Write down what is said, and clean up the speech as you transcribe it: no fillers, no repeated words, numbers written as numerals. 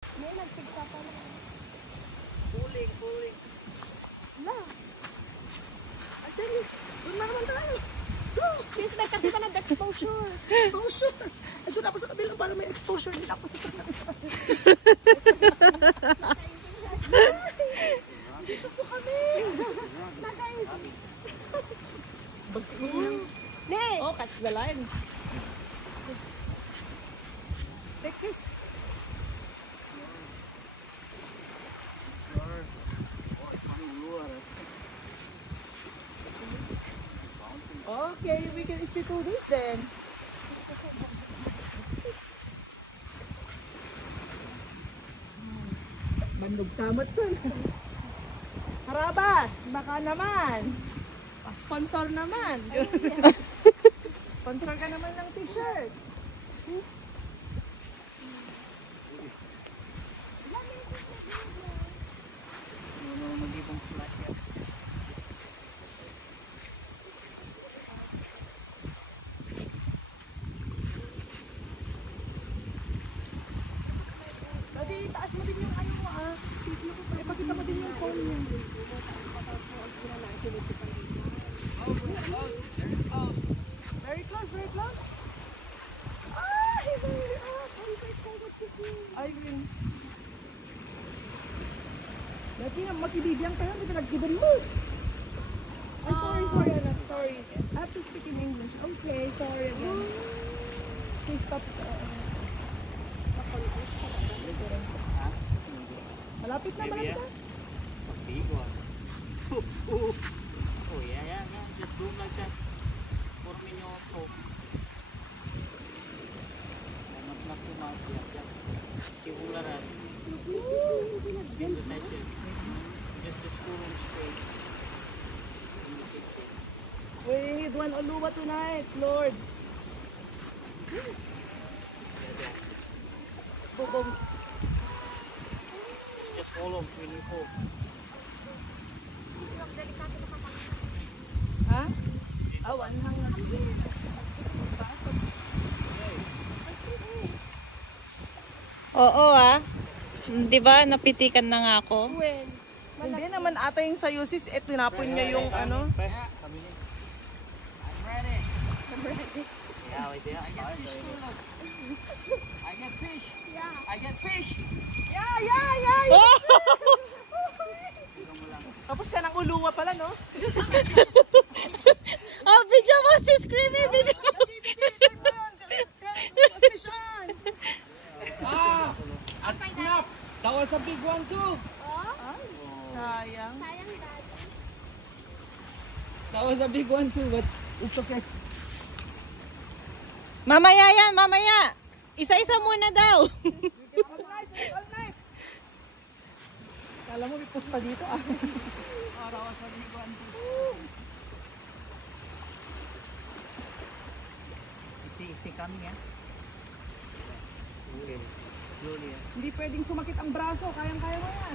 May nagtigsa pa na. Pulling. Wala. Actually, doon na naman tayo. Go! Since may kasi ka nag-exposure. Exposure! Ay, doon ako sa kabila para may exposure din ako sa kabila. Dito po kami! Nee! Oh, catch the line. Take this. Okay, we can still do this then. Bandog samot to. Harabas, baka naman. Pa-sponsor naman. Sponsor ka naman ng t-shirt. Dati, taas mo din yung ano mo ah. Ipakita mo din yung phone niya. Very close, very close. Ay, very off. I'm so excited to see. Ay, green. Dati na makibibiyang tayo, hindi ka nag-given mo. Ay, sorry, anak, sorry. I have to speak in English. Okay, sorry again. Please stop. Malapit na, malapit na. Oh yeah. Just do like that. Pour me your soap. Not too much. Yeah, just keep ularan. Get the tension. Just pour on straight. We need one uluwa tonight, Lord. Bubong. Just follow when you fall. Ha? Awan hang na. Oo ah. Di ba napitikan na nga ako? When? Hindi naman ata yung sayusis, tinapon niya yung ano. I'm ready. Yeah, wait there. I get fish too. I get fish. Yeah. I get fish. Yeah. Tapos siya ng uluwa pala, no? Oh, video mo si Screamy! Video mo! At snap! That was a big one too! Sayang. Sayang dad. That was a big one too, but it's okay. Mamaya yan, mamaya! Isa-isa muna daw! All night. Kala mo may pusta dito ah. That was a big one too. Is he coming, yeah? Slowly. Hindi pwedeng sumakit ang braso, kayang-kaya mo yan.